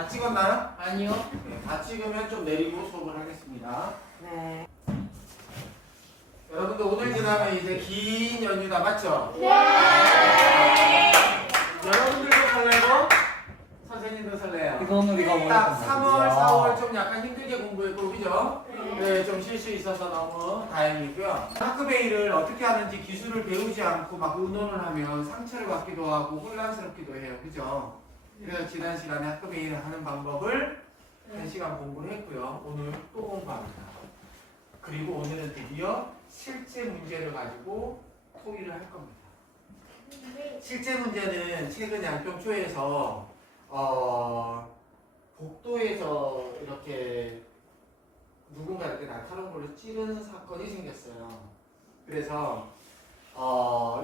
다 찍었나요? 아니요. 네, 다 찍으면 좀 내리고 수업을 하겠습니다. 네. 여러분들 오늘 지나면 이제 긴 연휴다 맞죠? 네. 여러분들도 설레고 선생님도 설레요. 이거는 우리가 딱 원했던 3월, 거죠. 4월 좀 약간 힘들게 공부했고 그죠? 네, 좀 쉴 수 있어서 너무 다행이고요. 학급회의를 어떻게 하는지 기술을 배우지 않고 막 의논을 하면 상처를 받기도 하고 혼란스럽기도 해요. 그죠? 그래서 지난 시간에 학급회의를 하는 방법을 1시간 공부를 했고요. 오늘 또 공부합니다. 그리고 오늘은 드디어 실제 문제를 가지고 토의를 할 겁니다. 실제 문제는 최근 양평초에서 복도에서 이렇게 누군가 이렇게 날카로운 걸로 찌르는 사건이 생겼어요. 그래서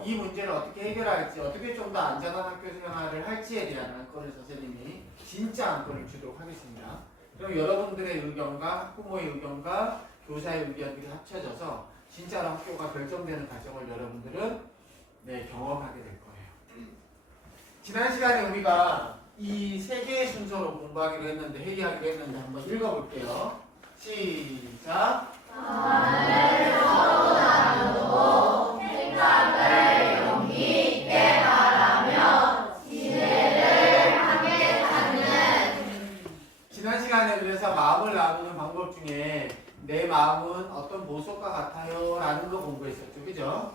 이 문제를 어떻게 해결할지, 어떻게 좀 더 안전한 학교 생활을 할지에 대한 안건을 선생님이 진짜 안건을 주도록 하겠습니다. 그럼 여러분들의 의견과 학부모의 의견과 교사의 의견들이 합쳐져서 진짜로 학교가 결정되는 과정을 여러분들은 경험하게 될 거예요. 지난 시간에 우리가 이 세 개의 순서로 공부하기로 했는데, 회의하기로 했는데 한번 읽어볼게요. 시작. 말을 서로 나누고 생각을 용기 있게 말하며 지혜를 함께 찾는. 지난 시간에 그래서 마음을 나누는 방법 중에 내 마음은 어떤 보석과 같아요 라는 거 공부했었죠. 그죠?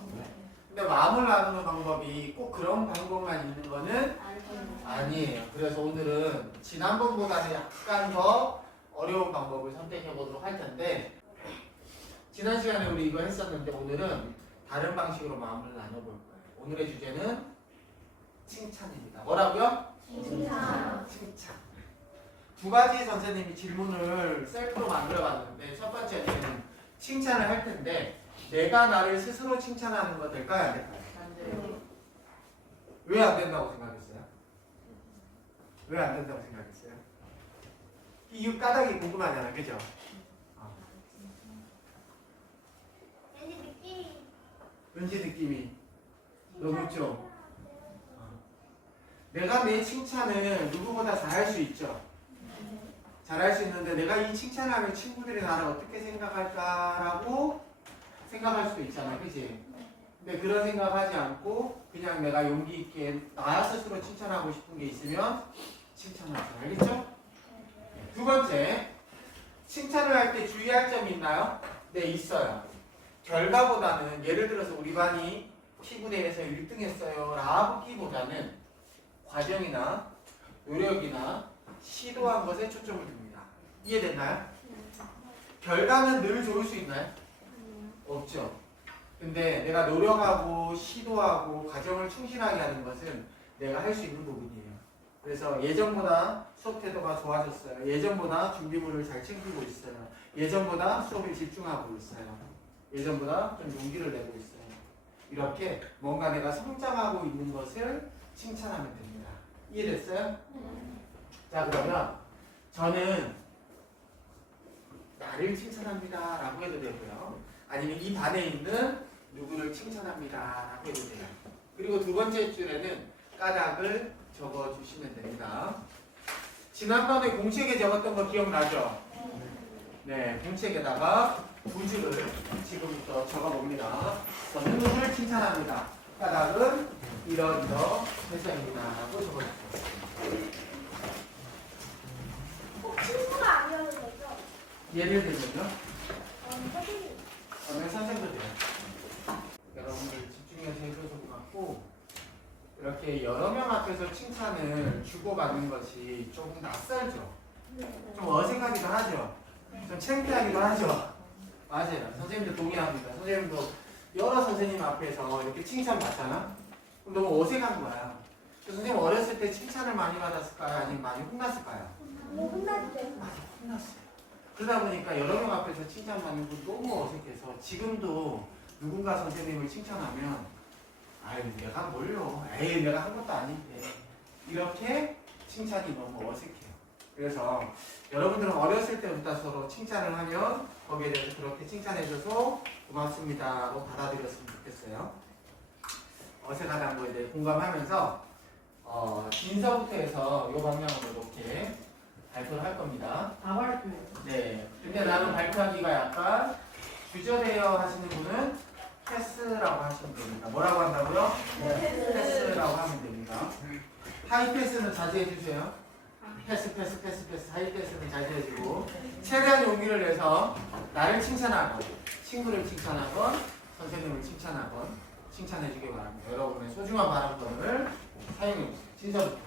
근데 마음을 나누는 방법이 꼭 그런 방법만 있는 거는 아니에요. 그래서 오늘은 지난번보다는 약간 더 어려운 방법을 선택해 보도록 할 텐데, 지난 시간에 우리 이거 했었는데 오늘은 다른 방식으로 마음을 나눠볼 거예요. 오늘의 주제는 칭찬입니다. 뭐라고요? 칭찬. 칭찬. 두 가지 선생님이 질문을 셀프로 만들어 봤는데, 첫 번째는 칭찬을 할 텐데 내가 나를 스스로 칭찬하는 거 될까요? 안 될까요? 안 돼요. 왜 안 된다고 생각했어요? 왜 안 된다고 생각했어요? 이유 까닭이 궁금하잖아, 그죠? 왠지 느낌이 너무 좀 내가 내 칭찬을 누구보다 잘할 수 있죠. 잘할 수 있는데 내가 이 칭찬을 하면 친구들이 나를 어떻게 생각할까라고 생각할 수도 있잖아, 그치? 근데 그런 생각하지 않고 그냥 내가 용기 있게 나 스스로 칭찬하고 싶은 게 있으면 칭찬하죠. 알겠죠? 두 번째, 칭찬을 할 때 주의할 점이 있나요? 네, 있어요. 결과보다는, 예를 들어서 우리 반이 피구대회에서 1등 했어요 라고기보다는 과정이나 노력이나 시도한 것에 초점을 둡니다. 이해됐나요? 결과는 늘 좋을 수 있나요? 없죠. 근데 내가 노력하고 시도하고 과정을 충실하게 하는 것은 내가 할 수 있는 부분이에요. 그래서 예전보다 수업 태도가 좋아졌어요. 예전보다 준비물을 잘 챙기고 있어요. 예전보다 수업에 집중하고 있어요. 예전보다 좀 용기를 내고 있어요. 이렇게 뭔가 내가 성장하고 있는 것을 칭찬하면 됩니다. 이해됐어요? 자, 그러면 저는 나를 칭찬합니다 라고 해도 되고요. 아니면 이 반에 있는 누구를 칭찬합니다 라고 해도 돼요. 그리고 두 번째 줄에는 까닭을 적어주시면 됩니다. 지난번에 공책에 적었던 거 기억나죠? 네, 공책에다가 두 줄을 지금부터 적어봅니다. 저는 누구를 칭찬합니다. 까닭은 이러이러해서입니다 라고 적어주세요. 꼭 친구가 아니어도 되죠? 예를 들면요? 선생님. 선생님도 돼요. 여러분들 집중해서 해줘서 고맙고, 이렇게 여러 명 앞에서 칭찬을 주고받는 것이 조금 낯설죠? 좀 어색하기도 하죠? 좀 창피하기도 하죠? 맞아요. 선생님도 동의합니다. 선생님도 여러 선생님 앞에서 이렇게 칭찬받잖아? 그럼 너무 어색한 거야. 선생님 어렸을 때 칭찬을 많이 받았을까요? 아니면 많이 혼났을까요? 혼날 때. 맞아, 혼났어요. 그러다 보니까 여러 명 앞에서 칭찬받는 건 너무 어색해서 지금도 누군가 선생님을 칭찬하면 아유 내가 뭘요? 에이 내가 한 것도 아닌데 이렇게 칭찬이 너무 어색해요. 그래서 여러분들은 어렸을 때부터 서로 칭찬을 하면 거기에 대해서 그렇게 칭찬해줘서 고맙습니다로 받아들였으면 좋겠어요. 어색하다는 거에 대해 공감하면서 진서부터 해서 이 방향으로 이렇게 발표를 할 겁니다. 다 발표해. 네. 근데 나는 발표하기가 약간 주저되어 하시는 분은 패스라고 하시면 됩니다. 뭐라고 한다고요? 패스라고 하면 됩니다. 하이 패스는 자제해 주세요. 패스. 하이 패스는 자제해 주고 최대한 용기를 내서 나를 칭찬하건 친구를 칭찬하건 선생님을 칭찬하건 칭찬해 주길 바랍니다. 여러분의 소중한 발언권을 사용해 주세요. 진서부터.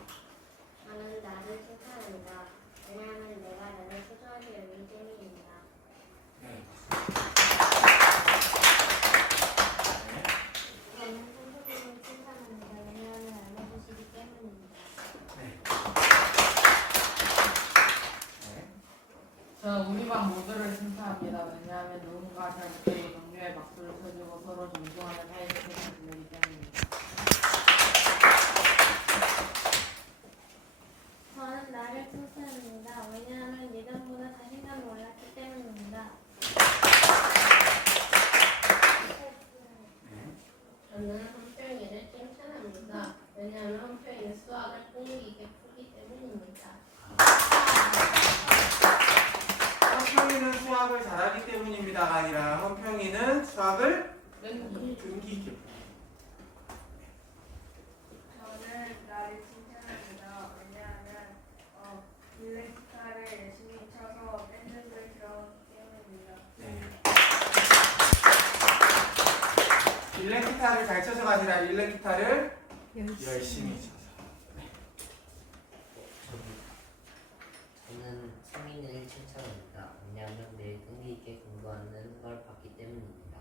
저는 나를 칭찬합니다. 왜냐하면 내가 나를 소중하게 여기기 때문입니다. 네. 저는 선생님을 칭찬합니다. 왜냐하면 알려주시기 때문입니다. 네. 네. 저는 우리 반 모두를 칭찬합니다. 왜냐하면 누군가 잘 못해도 격려의 박수를 쳐주고 서로 존중하는 사이를 보내기 때문입니다. 저는 나를 칭찬합니다. 왜냐하면 예전보다 자신감이 올랐기 때문입니다. 저는 한평이를 칭찬합니다. 왜냐하면 한평이는 수학을 끈기 있게 풀기 때문입니다. 헌평이는 수학을 잘하기 때문입니다가 아니라 헌평이는 수학을 끈기. 끈기 있게. 저는 나를 칭찬합니다. 왜냐하면 일렉기타를 열심히 쳐서 밴드를 들어오기 때문입니다. 네. 일렉기타를 잘 쳐서가 아니라 일렉기타를 열심히 쳐서. 저는 성인을 칭찬합니다. 왜냐하면 매일 끈기 있게 공부하는 걸 봤기 때문입니다.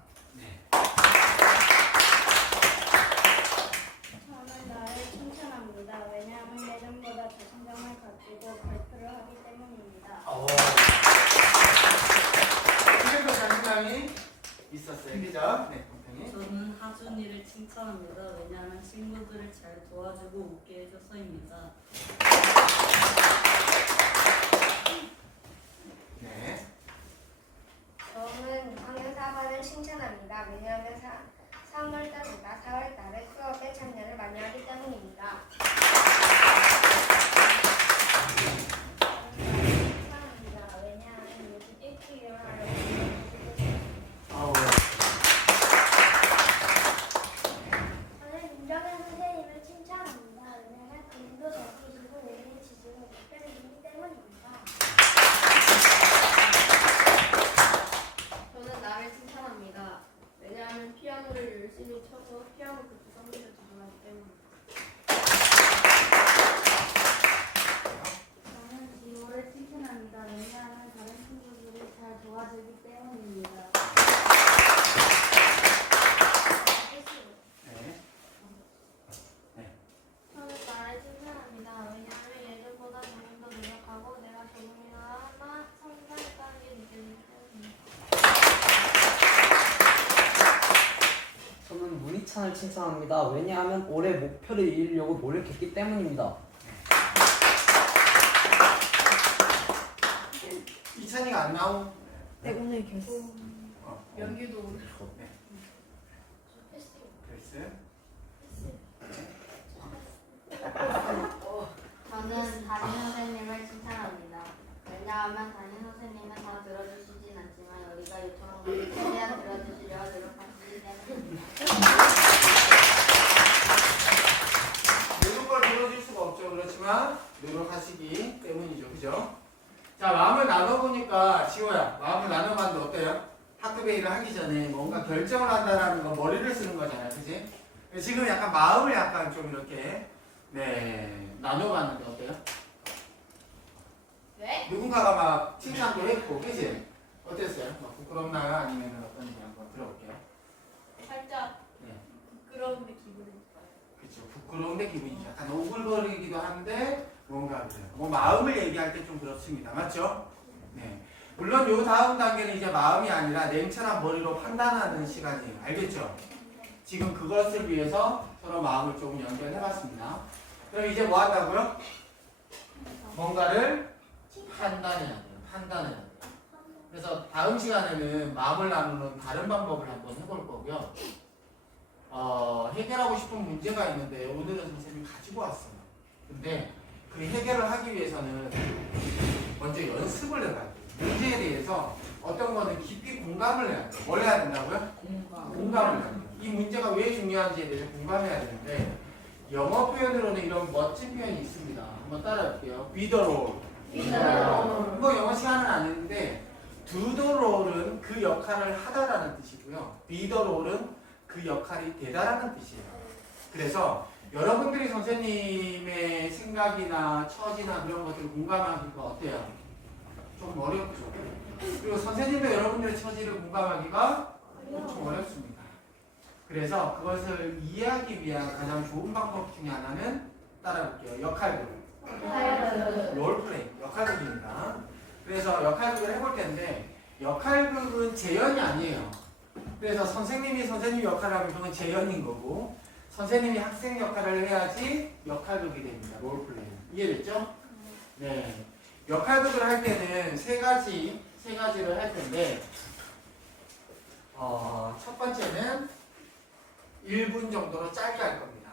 저는 나를 칭찬합니다. 왜냐하면 예전보다 자신감을 가지고 발표를 하기 때문입니다. 지금도 자신감이 있었어요. 그죠? 네, 헌평이. 저는 하준이를 칭찬합니다. 왜냐하면 친구들을 잘 도와주고 웃게 해줘서입니다. 네. 저는 6학년 4반을 칭찬합니다. 왜냐하면 3월달보다 4월달에 수업에 참여를 많이 하기 때문입니다. 칭찬합니다. 왜냐하면 요즘 일찍 일어나려고 아우. 저는 윤정현 선생님을 칭찬합니다. 왜냐하면 그림도 잘 그리시고 우리의 지식을 높여주시기 때문입니다. 저는 나를 칭찬합니다. 왜냐하면 피아노를 열심히 쳐서 피아노 교수 성적을 지불하기 때문입니다. 저는 지호를 칭찬합니다. 왜냐하면 다른 친구들을 잘 도와주기 때문입니다. 네. 저는 나를 칭찬합니다. 왜냐하면 예전보다 조금 더 노력하고 내가 조금이나마 성장했다는 게 느껴지기 때문입니다. 저는 문희찬을 칭찬합니다. 왜냐하면 올해 목표를 이루려고 노력했기 때문입니다. 이찬이가 안 나오. 네, 오늘 결승. 연기도 네. 글쎄. 저는 담임 선생님을 칭찬합니다. 왜냐하면 담임 선생님은 다 들어주시진 않지만 우리가 요청한 것을 최대한 들어주시려 노력하시기 때문입니다. 모든 걸 들어줄 수가 없죠. 그렇지만 노력하시기 때문이죠. 그죠? 자, 마음을 나눠보니까 지호야, 마음을 나눠봤는데 어때요? 학급 회의를 하기 전에 뭔가 결정을 한다라는 건 머리를 쓰는 거잖아요. 그지? 지금 약간 마음을 약간 좀 이렇게 나눠봤는데 어때요? 네? 누군가가 막 칭찬도 했고, 그지? 어땠어요? 막 부끄럽나요? 아니면 어떤지 한번 들어볼게요. 살짝 네. 부끄러운데 기분이 좋아요. 그렇죠. 부끄러운데 기분이 약간 오글거리기도 한데 뭔가 그래요. 뭐 마음을 얘기할 때 좀 그렇습니다. 맞죠? 네. 물론 요 다음 단계는 이제 마음이 아니라 냉철한 머리로 판단하는 시간이에요. 알겠죠? 지금 그것을 위해서 서로 마음을 조금 연결해봤습니다. 그럼 이제 뭐 한다고요? 뭔가를 판단해야 돼요. 판단해야 돼요. 그래서 다음 시간에는 마음을 나누는 다른 방법을 한번 해볼 거고요. 해결하고 싶은 문제가 있는데 오늘은 선생님이 가지고 왔어요. 근데 그 해결을 하기 위해서는 먼저 연습을 해야 돼요. 문제에 대해서 어떤 거는 깊이 공감을 해야 돼요. 뭘 해야 된다고요? 공감을 해야 돼요. 이 문제가 왜 중요한지에 대해서 공감해야 되는데 영어 표현으로는 이런 멋진 표현이 있습니다. 한번 따라할게요. be the role. 뭐 영어 시간은 안 했는데 do the role은 그 역할을 하다라는 뜻이고요. be the role은 그 역할이 되다라는 뜻이에요. 그래서 여러분들이 선생님의 생각이나 처지나 그런 것들을 공감하기가 어때요? 좀 어렵죠. 그리고 선생님도 여러분들의 처지를 공감하기가 좀 어렵습니다. 그래서 그것을 이해하기 위한 가장 좋은 방법 중에 하나는 따라볼게요. 역할극. 롤플레이. 역할극입니다. 그래서 역할극을 해볼 텐데 역할극은 재현이 아니에요. 그래서 선생님이 선생님 역할을 하면 그건 재현인 거고 선생님이 학생 역할을 해야지 역할극이 됩니다. 롤플레이. 이해됐죠? 네. 역할극을 할 때는 세 가지를 할 텐데 첫 번째는 1분 정도로 짧게 할 겁니다.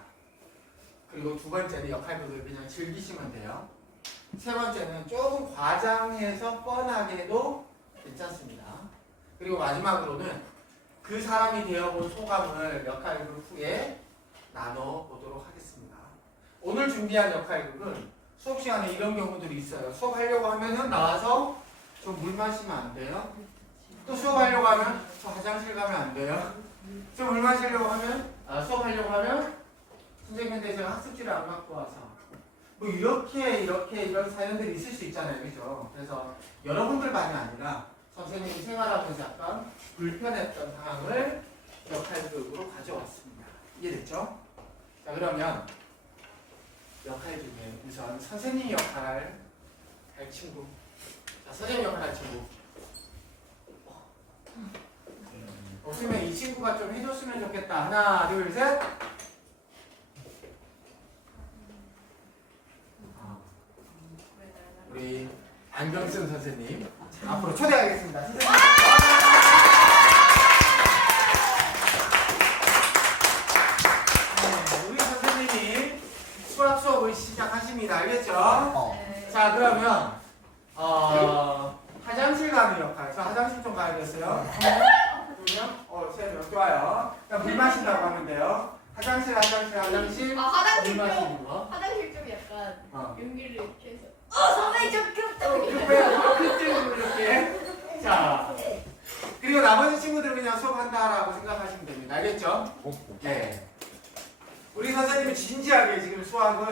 그리고 두 번째는 역할극을 그냥 즐기시면 돼요. 세 번째는 조금 과장해서 뻔하게도 괜찮습니다. 그리고 마지막으로는 그 사람이 되어본 소감을 역할극 후에 나눠보도록 하겠습니다. 오늘 준비한 역할극은 수업 시간에 이런 경우들이 있어요. 수업하려고 하면은 나와서 좀 물 마시면 안 돼요. 또 수업하려고 하면 저 화장실 가면 안 돼요. 저 물 마시려고 하면 수업하려고 하면 선생님한테 제가 학습지를 안 갖고 와서 뭐 이렇게 이런 사연들이 있을 수 있잖아요. 그죠? 그래서 여러분들만이 아니라 선생님이 생활하면서 약간 불편했던 상황을 역할극으로 가져왔습니다. 이해됐죠? 자, 그러면 역할 중에 우선 선생님 역할 할 친구. 자, 선생님 역할 할 친구. 없으면 이 친구가 좀 해줬으면 좋겠다. 하나, 둘, 셋. 우리 안경쓴 선생님. 자, 앞으로 초대하겠습니다. 선생님. 네, 우리 선생님이 수학 수업을 시작하십니다. 알겠죠? 자, 그러면 화장실 가는 역할. 저 화장실 좀 가야겠어요. 두 명? 세 명. 좋아요. 그냥 물 마신다고 하면 돼요. 화장실. 화장실 물 마시는 거. 화장실 좀 약간 용기를 이렇게 해서 선생님 좀 그때로 이렇게. 자, 그리고 나머지 친구들은 그냥 수업한다라고 생각하시면 됩니다. 알겠죠? 네. 우리 선생님이 진지하게 지금 수업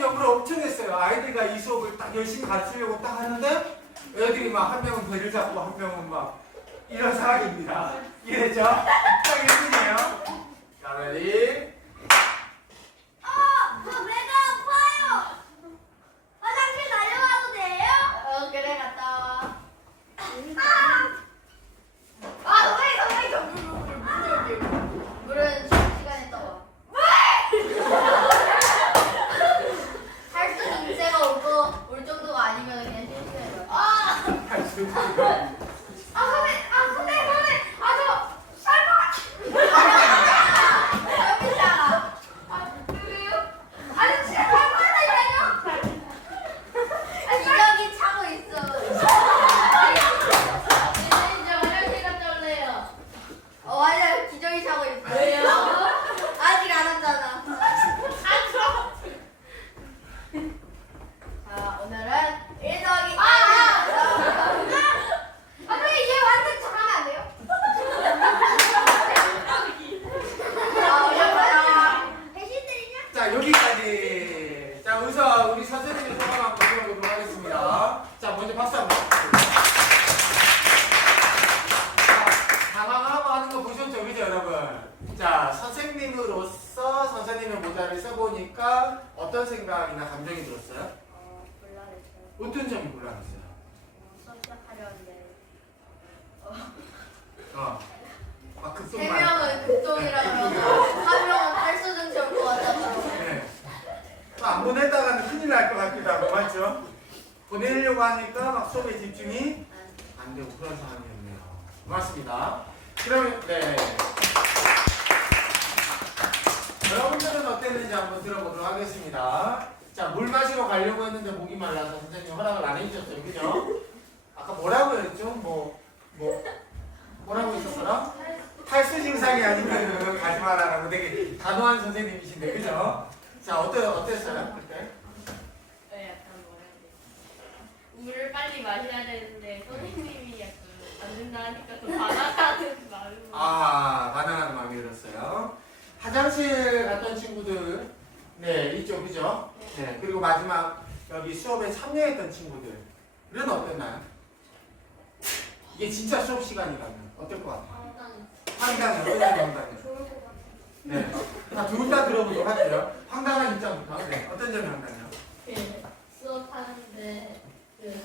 연구를 엄청 했어요. 아이들과 이 수업을 딱 열심히 가르치려고 딱 하는데 애들이 막 한 명은 배를 잡고 한 명은 막 이런 상황입니다. 이해됐죠? 딱 1분이에요. 자, 레디. 배가 아파요. 화장실 다녀와도 돼요? 그래 갔다 와. 선생님 저 물은 시간에 떠와. 할 수 있는 인세가 올 정도가 아니면 그냥 실수해요. 할 수 있는 기저귀 차고 있어. 저 화장실 갔다 올래요. 맞아, 기저귀 차고 있어. 왜요? 아직 안 왔잖아. 자, 오늘은 1더하기 선생님 얘 완전 잘하면 안 돼요? 어렵다. 배신들이냐? 자, 여기까지. 자, 우선 우리 선생님의 소감 한번 들어보도록 하겠습니다. 자, 먼저 박수 한번. 자, 당황하고 하는 거 보셨죠? 그죠, 여러분? 자, 선생님으로서 선생님의 모자를 써보니까 어떤 생각이나 감정이 들었어요? 곤란했어요. 어떤 점이 곤란했어요? 수업 시작하려는데 급속 세 말. 명은 급동이라 그러고 한 명은 탈수증 채울 것 같아서 네. 안 보냈다가는 큰일 날 것 같기도 하고, 맞죠? 보내려고 하니까 막 수업에 집중이 안 되고 그런 상황이었네요. 고맙습니다. 그러면, 네. 여러분들은 어땠는지 한번 들어보도록 하겠습니다. 자, 물 마시러 가려고 했는데 목이 말라서 선생님 허락을 안 해주셨어요. 그죠? 아까 뭐라고 했죠? 뭐라고 했었더라? 탈수 증상이 아니면 가지 마라라고 되게 단호한 선생님이신데, 그죠? 자, 어땠어요? 그때? 약간 뭐라 해야 돼. 물을 빨리 마셔야 되는데 선생님이 약간 안 된다 하니까 더 반항하는 마음. 반항하는 마음이 들었어요. 화장실 갔던 친구들, 네, 있죠, 그죠? 네, 그리고 마지막 여기 수업에 참여했던 친구들은 어땠나요? 이게 진짜 수업 시간이라면 어떨 것 같아요? 황당해요. 어떤 점이 황당해요? 좋을 것 같아요. 네, 둘 다 들어보도록 할게요. 황당한 입장부터. 네, 어떤 점이 황당해요? 수업하는데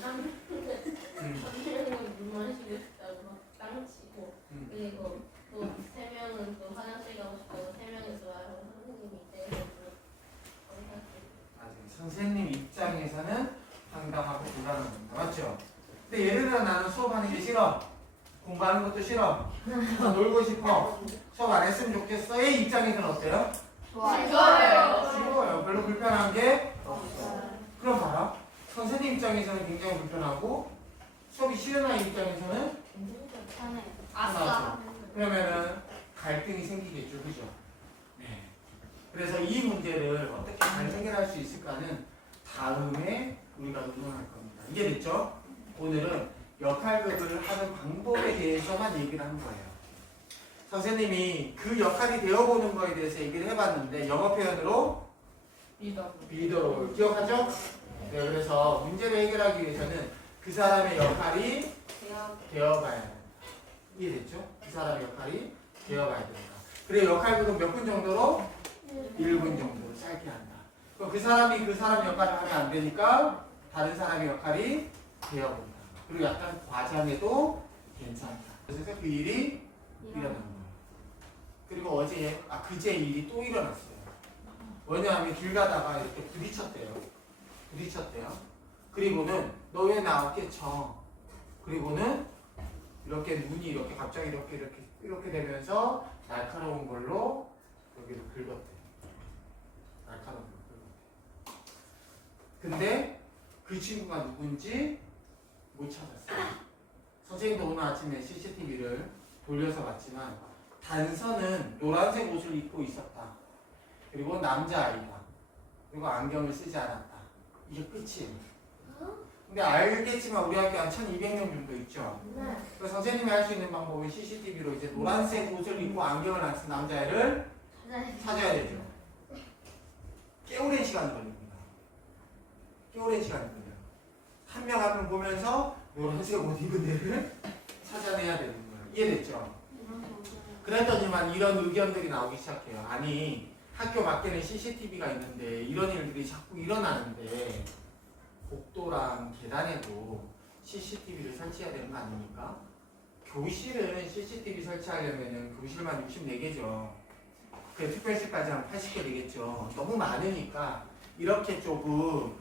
한 명은 물 마시고 싶다고 막 깡치고 그리고 또 세 명은 또 화장실 가고 싶다고 세 명이서 말하고 선생님이 때려서 맞아요. 선생님 입장에서는 황당하고 불안한 겁니다. 맞죠? 근데 예를 들어 나는 수업하는 게 싫어. 공부하는 것도 싫어. 놀고 싶어. 수업 안 했으면 좋겠어의 입장에서는 어때요? 좋아요. 싫어요. 별로 불편한 게 없어. 그럼 봐라. 선생님 입장에서는 굉장히 불편하고 수업이 싫은 아이 입장에서는 아싸. 그러면은 갈등이 생기겠죠. 그죠? 네. 그래서 이 문제를 어떻게 잘 해결할 수 있을까는 다음에 우리가 의논할 겁니다. 이해됐죠? 오늘은 역할극을 하는 방법에 대해서만 얘기를 한 거예요. 선생님이 그 역할이 되어보는 거에 대해서 얘기를 해봤는데 영어 표현으로 리더 기억하죠? 네, 그래서 문제를 해결하기 위해서는 그 사람의 역할이 되어봐야 된다. 이해됐죠? 그 사람의 역할이 되어봐야 된다. 그래 역할극은 몇 분 정도로? 1분 정도로 짧게 한다. 그럼 그 사람이 그 사람 역할을 하면 안 되니까 다른 사람의 역할이 되어본다. 그리고 약간 과장해도 괜찮다. 그래서 그 일이 일어난 거예요. 그리고 그제 일이 또 일어났어요. 왜냐하면 길 가다가 이렇게 부딪혔대요. 그리고는 너 왜 나 어깨 쳐? 그리고는 이렇게 눈이 이렇게 갑자기 이렇게 되면서 날카로운 걸로 여기를 긁었대. 날카로운 걸로 긁었대. 근데 그 친구가 누군지 못 찾았어요. 선생님도 오늘 아침에 CCTV를 돌려서 봤지만 단서는 노란색 옷을 입고 있었다. 그리고 남자아이다. 그리고 안경을 쓰지 않았다. 이게 끝이에요. 근데 알겠지만 우리 학교 한 1200명 정도 있죠. 그래서 선생님이 할 수 있는 방법은 CCTV로 이제 노란색 옷을 입고 안경을 안 쓴 남자애를 찾아야 되죠. 꽤 오랜 시간이 걸립니다. 한 명 한 명 보면서 노란색 옷 입은 애를 찾아내야 되는 거예요. 이해됐죠? 그랬더니만 이런 의견들이 나오기 시작해요. 아니 학교 밖에는 CCTV가 있는데 이런 일들이 자꾸 일어나는데 복도랑 계단에도 CCTV를 설치해야 되는 거 아닙니까? 교실은 CCTV 설치하려면 교실만 64개죠. 그 특별실까지 한 80개 되겠죠. 너무 많으니까 이렇게 조금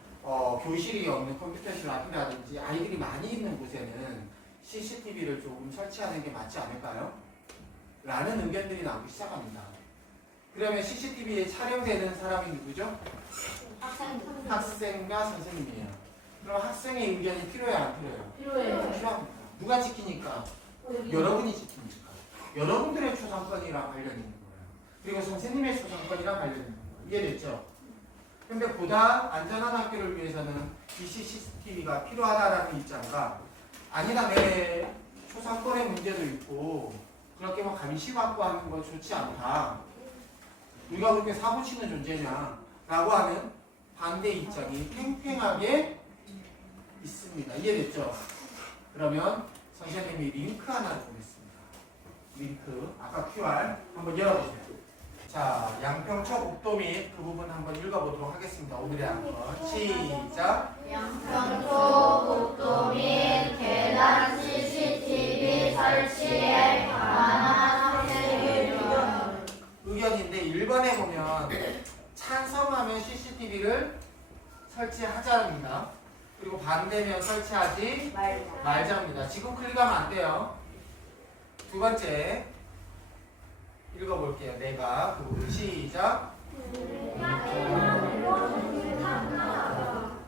교실이 없는 컴퓨터실 앞이라든지 아이들이 많이 있는 곳에는 CCTV를 조금 설치하는 게 맞지 않을까요? 라는 의견들이 나오기 시작합니다. 그러면 CCTV에 촬영되는 사람이 누구죠? 학생과 선생님이에요. 그럼 학생의 의견이 필요해요, 안 필요해요? 필요합니다. 누가 지키니까? 여러분이 지키니까. 여러분들의 초상권이랑 관련 있는 거예요. 그리고 선생님의 초상권이랑 관련 있는 거예요. 이해됐죠? 근데 보다 안전한 학교를 위해서는 이 CCTV가 필요하다라는 입장과 아니다, 내 초상권의 문제도 있고 그렇게 뭐 감시 받고 하는 거 좋지 않다. 우리가 그렇게 사고치는 존재냐 라고 하는 반대 입장이 팽팽하게 있습니다. 이해됐죠? 그러면 선생님이 링크 하나를 보냈습니다. 링크 아까 QR 한번 열어보세요. 자, 양평초 옥도 및 그 부분 한번 읽어보도록 하겠습니다. 오늘의 한번 시작. 양평초 복도 및 계단 CCTV 설치에 관한 학생 의견인데 1번에 보면 찬성하면 CCTV를 설치하자입니다. 그리고 반대면 설치하지 말자입니다. 지금 클릭하면 안 돼요. 두 번째 읽어볼게요. 내가 그 부분 시작.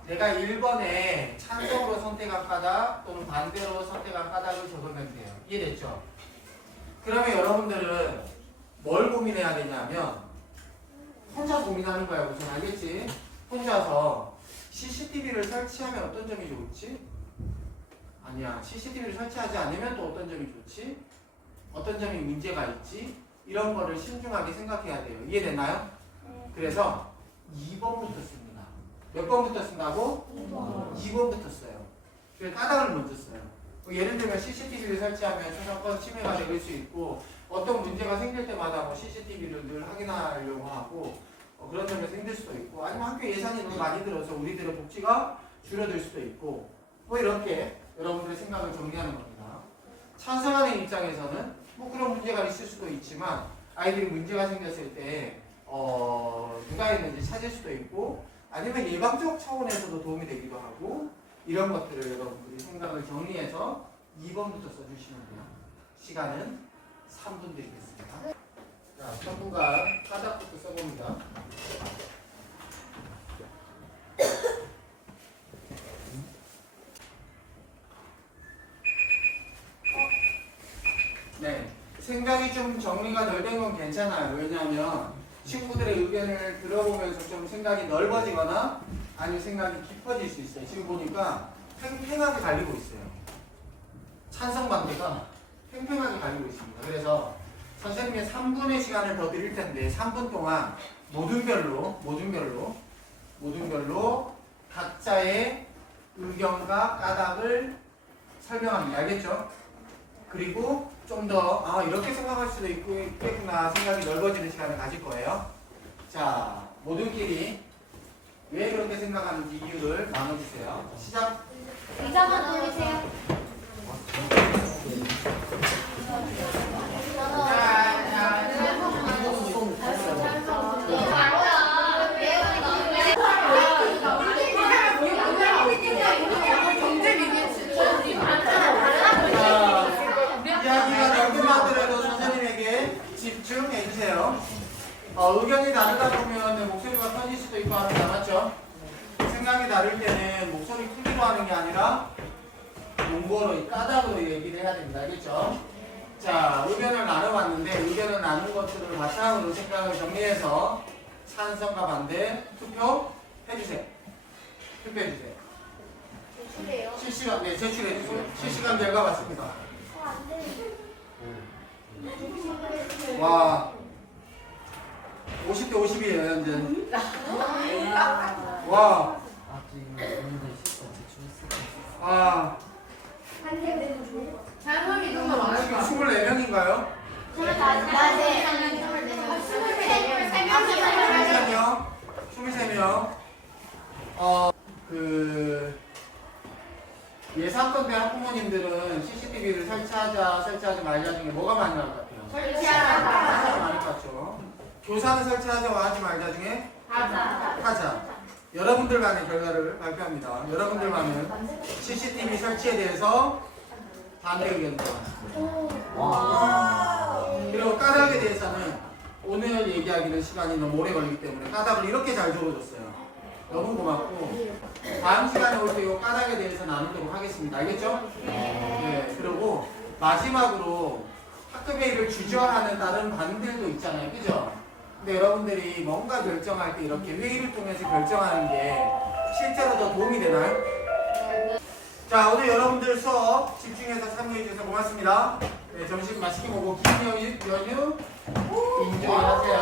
내가 1번에 찬성으로 선택한 까닭 또는 반대로 선택한 까닭을 적으면 돼요. 이해됐죠? 그러면 여러분들은 뭘 고민해야 되냐면 혼자 고민하는 거야 우선. 알겠지? 혼자서 CCTV를 설치하면 어떤 점이 좋을지? 아니야. CCTV를 설치하지 않으면 또 어떤 점이 좋지? 어떤 점이 문제가 있지? 이런 거를 신중하게 생각해야 돼요. 이해됐나요? 그래서 2번부터 씁니다. 몇 번부터 쓴다고? 2번부터 써요. 그래서 까닭을 먼저 써요. 예를 들면 CCTV를 설치하면 저작권 침해가 될 수 있고 어떤 문제가 생길 때마다 뭐 CCTV를 늘 확인하려고 하고 그런 점이 생길 수도 있고 아니면 학교 예산이 너무 많이 들어서 우리들의 복지가 줄어들 수도 있고 뭐 이렇게 여러분들의 생각을 정리하는 겁니다. 찬성하는 입장에서는 뭐 그런 문제가 있을 수도 있지만 아이들이 문제가 생겼을 때 누가 있는지 찾을 수도 있고 아니면 예방적 차원에서도 도움이 되기도 하고 이런 것들을 여러분들이 생각을 정리해서 2번부터 써주시면 돼요. 시간은 3분 드리겠습니다. 자, 전부가 까닭부터 써봅니다. 네, 생각이 좀 정리가 덜 된 건 괜찮아요. 왜냐하면 친구들의 의견을 들어보면서 좀 생각이 넓어지거나 아니면 생각이 깊어질 수 있어요. 지금 보니까 팽팽하게 갈리고 있어요. 찬성 반대가 팽팽하게 갈리고 있습니다. 그래서 선생님이 3분의 시간을 더 드릴 텐데 3분 동안 모든 별로 각자의 의견과 까닭을 설명합니다. 알겠죠? 그리고 좀 더 이렇게 생각할 수도 있겠구나 생각이 넓어지는 시간을 가질 거예요. 자, 모두끼리 왜 그렇게 생각하는지 이유를 나눠주세요. 시작. 의자만 돌리세요. 이야기가 넓은 하더라도 선생님에게 집중해주세요. 의견이 다르다 보면 목소리가 커질 수도 있고 하는 거 맞죠? 생각이 다를 때는 목소리 크기로 하는 게 아니라 농보로 까닭으로 얘기를 해야 됩니다. 알겠죠? 자, 의견을 나눠봤는데 의견을 나눈 것들을 바탕으로 생각을 정리해서 찬성과 반대 투표해주세요. 투표해주세요. 제출해요. 실시간, 네, 제출해주세요. 실시간 결과 맞습니다. 안 돼. 와, 50대 50이에요, 현재. 와, 아, 찬성이 좀 더 많을까? 24명인가요? 낮에 23명. 23명. 예상컨대 학부모님들은 CCTV를 설치하지 말자 중에 뭐가 많이 나올 것 같아요? 설치하자 많을 것 같죠. 교사는 설치하자와 하지 말자 중에 하자. 여러분들 간의 결과를 발표합니다. 여러분들 간은 CCTV 설치에 대해서 반대 의견이 나왔습니다. 그리고 까닭에 대해서는 오늘 얘기하기는 시간이 너무 오래 걸리기 때문에 까닭을 이렇게 잘 적어줬어요. 너무 고맙고 다음 시간에 올 때 이 까닭에 대해서 나누도록 하겠습니다. 알겠죠? 네. 그리고 마지막으로 학급회의를 주저하는 다른 반들도 있잖아요. 그죠? 근데 여러분들이 뭔가 결정할 때 이렇게 회의를 통해서 결정하는 게 실제로 더 도움이 되나요? 자, 오늘 여러분들 수업 집중해서 참여해 주셔서 고맙습니다. 네, 점심 맛있게 먹고 긴 연휴 인조이 하세요.